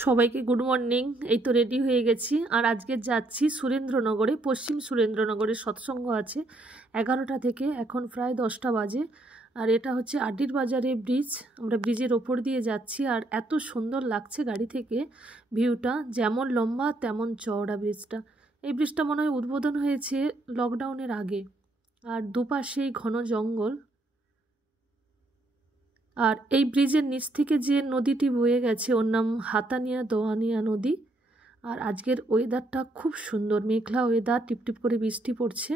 সবাইকে good morning. এই তো রেডি হয়ে গেছি আর আজকে যাচ্ছি সুরেন্দ্রনগরে। পশ্চিম সুরেন্দ্রনগরে সৎসঙ্গ আছে 11টা থেকে, এখন প্রায় 10টা বাজে। আর এটা হচ্ছে আডির বাজারে ব্রিজ, আমরা ব্রিজের ওপর দিয়ে যাচ্ছি। আর এত সুন্দর লাগছে গাড়ি থেকে ভিউটা, যেমন লম্বা তেমন চওড়া ব্রিজটা। এই ব্রিজটা মনে হয় উদ্বোধন হয়েছে লকডাউনের আগে। আর দুপাশেই ঘন জঙ্গল। আর এই ব্রিজের নিচ থেকে যে নদীটি বয়ে গেছে ওর নাম হাতানিয়া দোয়ানিয়া নদী। আর আজকের ওয়েদারটা খুব সুন্দর, মেঘলা ওয়েদার, টিপটিপ করে বৃষ্টি পড়ছে।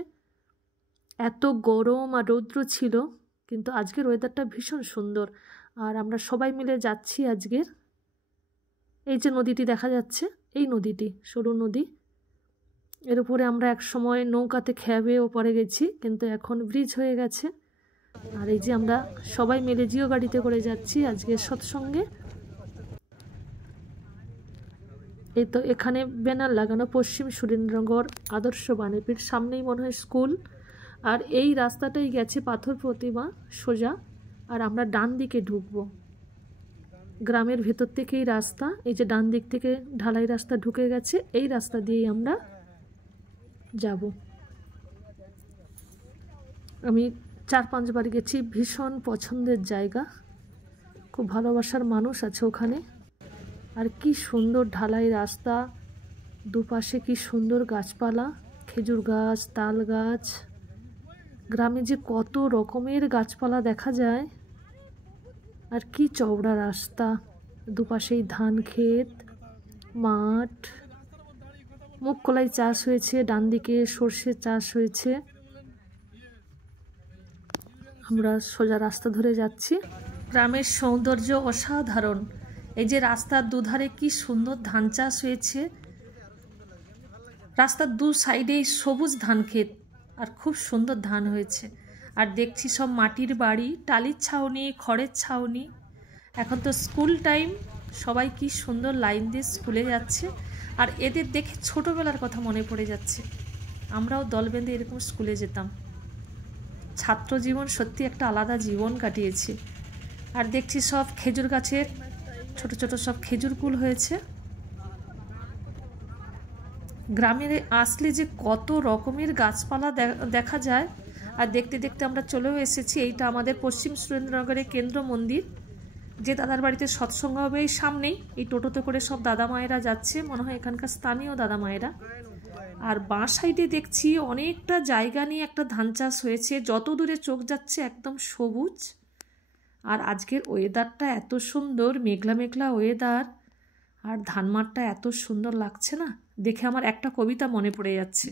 এত গরম আর রৌদ্র ছিল, কিন্তু আজকের ওয়েদারটা ভীষণ সুন্দর। আর আমরা সবাই মিলে যাচ্ছি আজকের। এই যে নদীটি দেখা যাচ্ছে, এই নদীটি সরু নদী, এর উপরে আমরা এক সময় নৌকাতে খেয়াবে ওপরে গেছি, কিন্তু এখন ব্রিজ হয়ে গেছে। আর এই যে আমরা সবাই মিলে জিও গাড়িতে করে যাচ্ছি আজকে সৎসঙ্গে। এই তো এখানে ব্যানার লাগানো, পশ্চিম সুরেন্দ্রনগর আদর্শ বাণীপীঠ, সামনেই মনে হয় স্কুল। আর এই রাস্তাটাই গেছে পাথর প্রতিমা সোজা। আর আমরা ডান দিকে ঢুকবো, গ্রামের ভেতর থেকেই রাস্তা। এই যে ডান দিক থেকে ঢালাই রাস্তা ঢুকে গেছে, এই রাস্তা দিয়েই আমরা যাব। আমি 4-5 বার গেছি, ভীষণ পছন্দের জায়গা, খুব ভালোবাসার মানুষ আছে ওখানে। আর কি সুন্দর ঢালাই রাস্তা, দুপাশে কি সুন্দর গাছপালা, খেজুর গাছ, তাল গাছ। গ্রামে যে কত রকমের গাছপালা দেখা যায়। আর কি চওড়া রাস্তা, দুপাশেই ধান ক্ষেত, মাঠ, মুগ কলাই চাষ হয়েছে, ডান দিকে সর্ষে চাষ হয়েছে। আমরা সোজা রাস্তা ধরে যাচ্ছি। গ্রামের সৌন্দর্য অসাধারণ। এই যে রাস্তার দুধারে কি সুন্দর ধান চাষ হয়েছে, রাস্তার দু সাইডেই সবুজ ধান ক্ষেত, আর খুব সুন্দর ধান হয়েছে। আর দেখছি সব মাটির বাড়ি, টালির ছাউনি, খড়ের ছাউনি। এখন তো স্কুল টাইম, সবাই কি সুন্দর লাইন দিয়ে স্কুলে যাচ্ছে। আর এদের দেখে ছোটোবেলার কথা মনে পড়ে যাচ্ছে, আমরাও দল বেঁধে এরকম স্কুলে যেতাম। ছাত্র জীবন সত্যি একটা আলাদা জীবন কাটিয়েছি। আর দেখছি সব খেজুর গাছের ছোট ছোট সব খেজুর কুল হয়েছে। গ্রামে আসলে যে কত রকমের গাছপালা দেখা যায়। আর দেখতে দেখতে আমরা চলেও এসেছি। এইটা আমাদের পশ্চিম সুরেন্দ্রনগরের কেন্দ্র মন্দির, যে দাদার বাড়িতে সৎসঙ্গ হবে এই সামনেই। এই টোটোতে করে সব দাদা মায়েরা যাচ্ছে, মনে হয় এখানকার স্থানীয় দাদা মায়েরা। আর বাঁ সাইডে দেখছি অনেকটা জায়গা নিয়ে একটা ধান চাষ হয়েছে, যত দূরে চোখ যাচ্ছে একদম সবুজ। আর আজকের ওয়েদারটা এত সুন্দর, মেঘলা মেঘলা ওয়েদার। আর ধান মাঠটা এত সুন্দর লাগছে না, দেখে আমার একটা কবিতা মনে পড়ে যাচ্ছে।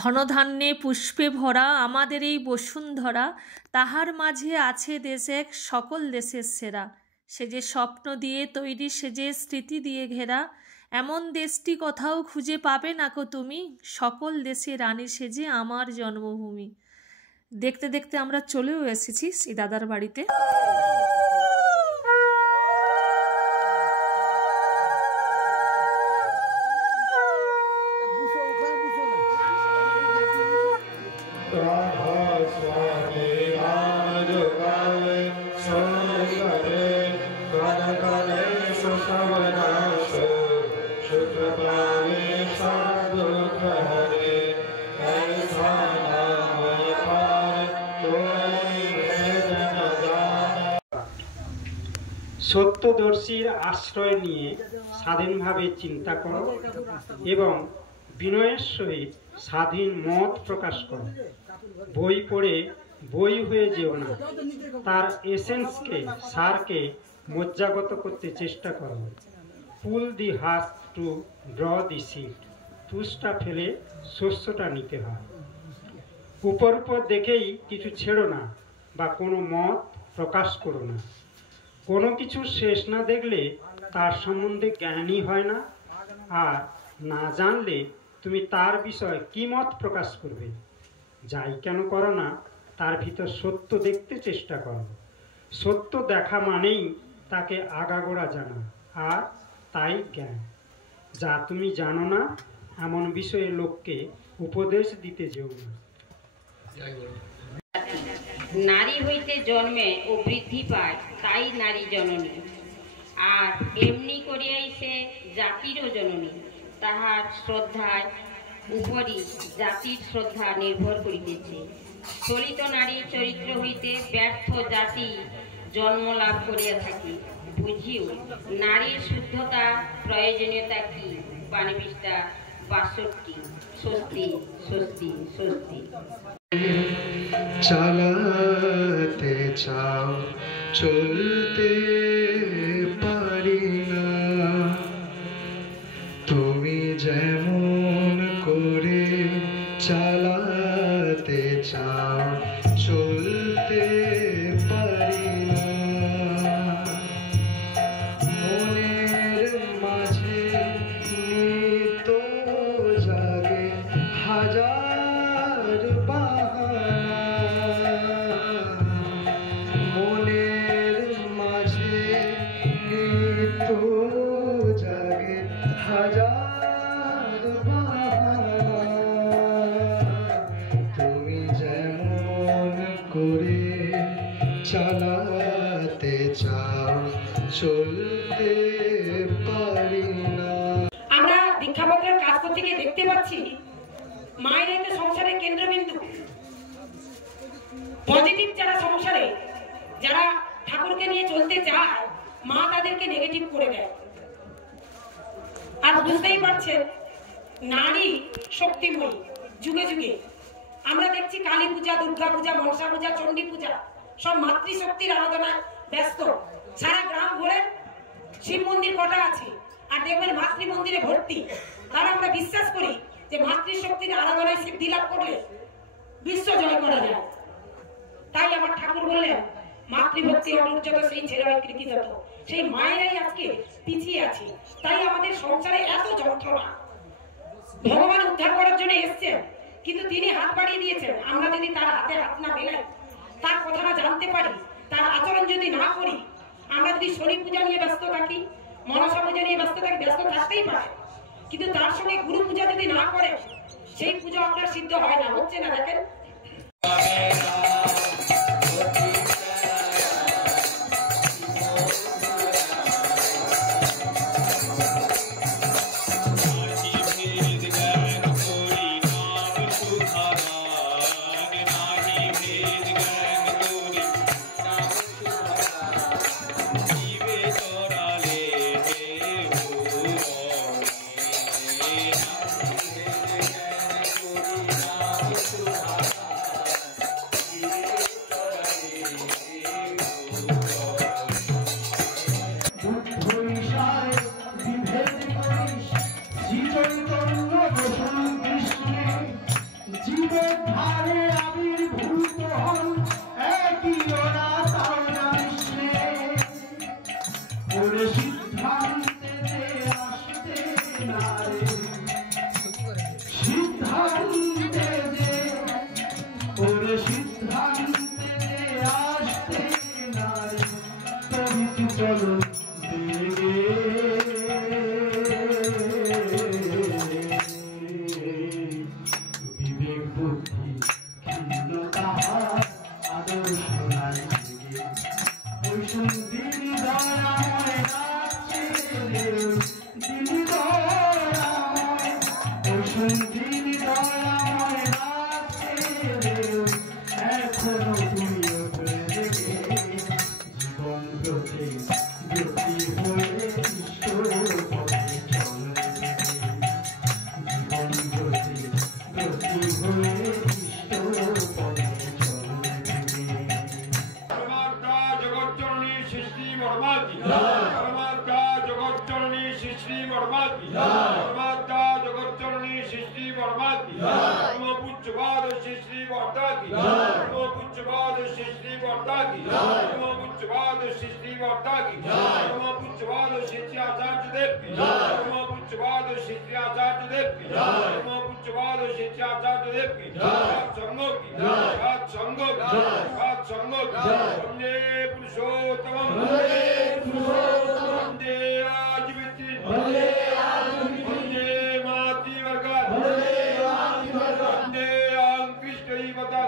ধনধান্যে পুষ্পে ভরা আমাদের এই বসুন্ধরা, তাহার মাঝে আছে দেশ এক সকল দেশের সেরা। সে যে স্বপ্ন দিয়ে তৈরি, সে যে স্মৃতি দিয়ে ঘেরা, এমন দেশটি কোথাও খুঁজে পাবে না কো তুমি, সকল দেশে রানী সেজে আমার জন্মভূমি। দেখতে দেখতে আমরা চলেও এসেছি সেই দাদার বাড়িতে। সত্যদর্শীর আশ্রয় নিয়ে স্বাধীনভাবে চিন্তা করো এবং বিনয়ের সহিত স্বাধীন মত প্রকাশ করো। বই পড়ে বই হয়ে যেও না, তার এসেন্সকে, সারকে মজ্জাগত করতে চেষ্টা করো। পুল দি হাস টু ড্র দি সিড, তুষটা ফেলে শস্যটা নিতে হয়। উপর উপর দেখেই কিছু ছেড়ো না বা কোনো মত প্রকাশ করো না। কোনো কিছু শেষ না দেখলে তার সম্বন্ধে জ্ঞানী হয় না, আর না জানলে তুমি তার বিষয়ে কি মত প্রকাশ করবে। যাই কেন করো না, তার ভিতর সত্য দেখতে চেষ্টা করো। সত্য দেখা মানেই তাকে আগাগোড়া জানা, আর তাই জ্ঞান। যা তুমি জানো না এমন বিষয়ে লোককে উপদেশ দিতে যেও না। নারী হইতে জন্মে ও বৃদ্ধি পায়, তাই নারী জননী। আর এমনি করিয়াই সে জাতিরও জননী। তাহার শ্রদ্ধায় উপরই জাতির শ্রদ্ধা নির্ভর করিতেছে। চলিত নারীর চরিত্র হইতে ব্যর্থ জাতি জন্ম লাভ করিয়া থাকি। বুঝিও নারীর শুদ্ধতা প্রয়োজনীয়তা কি। বাণী পৃষ্ঠা ৬২। স্বস্তি স্বস্তি স্বস্তি। চালাতে চাও চলতে পারি না, তুমি যেমন করে চালাতে চাও চলতে পারি না। মনের মাঝে নিত জাগে হাজার বাহানা, মনের মাঝে নিত জাগে হাজার বাহানা। তুমি যেমন করে চালাতে চাও চলতে পারি না। আমরা দীক্ষাপত্রের কাজ করতে গিয়ে দেখতে পাচ্ছি মায়েরাই তো সংসারের কেন্দ্রবিন্দু। পজিটিভ যারা সংসারে, যারা ঠাকুরকে নিয়ে চলতে চায়, মা তাদেরকে নেগেটিভ করে দেয়। আর বুঝতেই পারছেন নারী শক্তিময়ী। যুগে যুগে আমরা দেখছি কালী পূজা, দুর্গা পূজা, মনসা পূজা, চণ্ডী পূজা সব মাতৃশক্তির আরাধনায় ব্যস্ত। সারা গ্রাম ঘুরে শিব মন্দির কটা আছে আর দেখবেন মাতৃ মন্দিরে ভর্তি। আর আমরা বিশ্বাস করি যে মাতৃশক্তির আরাধনায় সিদ্ধি লাভ করলে বিশ্ব জয় করা যায়। তাই আমার ঠাকুর বললেন মাতৃভক্তি অনুর্জত সেই ছেলে হয় কৃতিযত। সেই মায়েরাই আজকে পিছিয়ে আছে। তাই আমাদের সংসারে এত যন্ত্রণা। ভগবান উদ্ধার করার জন্য এসছেন, কিন্তু তিনি হাত বাড়িয়ে দিয়েছেন। আমরা যদি তার হাতে হাত না মেলাই, তার কথাটা জানতে পারি, তার আচরণ যদি না করি, আমরা যদি শনি পূজা নিয়ে ব্যস্ত থাকি, মনসা পূজা নিয়ে ব্যস্ত থাকি, ব্যস্ত থাকতেই পারে, কিন্তু তার সঙ্গে গুরু পূজা যদি না করে সেই পূজা আপনার সিদ্ধ হয় না। হচ্ছে না, দেখেন।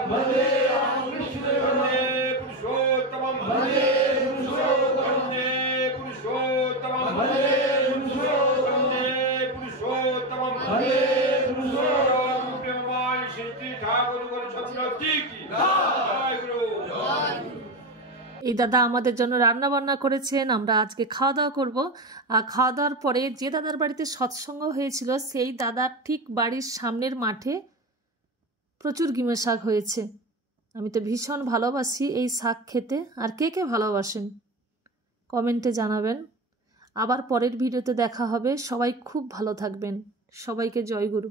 Vande Purushottamam, Vande Purushottamam, Vande Purushottamam. এই দাদা আমাদের জন্য রান্না বান্না করেছেন, আমরা আজকে খাওয়া দাওয়া করব। আর খাওয়া দাওয়ার পরে যে দাদার বাড়িতে সৎসঙ্গ হয়েছিল সেই দাদার ঠিক বাড়ির সামনের মাঠে প্রচুর গিমে শাক হয়েছে। আমি তো ভীষণ ভালোবাসি এই শাক খেতে। আর কে কে ভালোবাসেন কমেন্টে জানাবেন। আবার পরের ভিডিওতে দেখা হবে। সবাই খুব ভালো থাকবেন। সবাইকে জয় গুরু।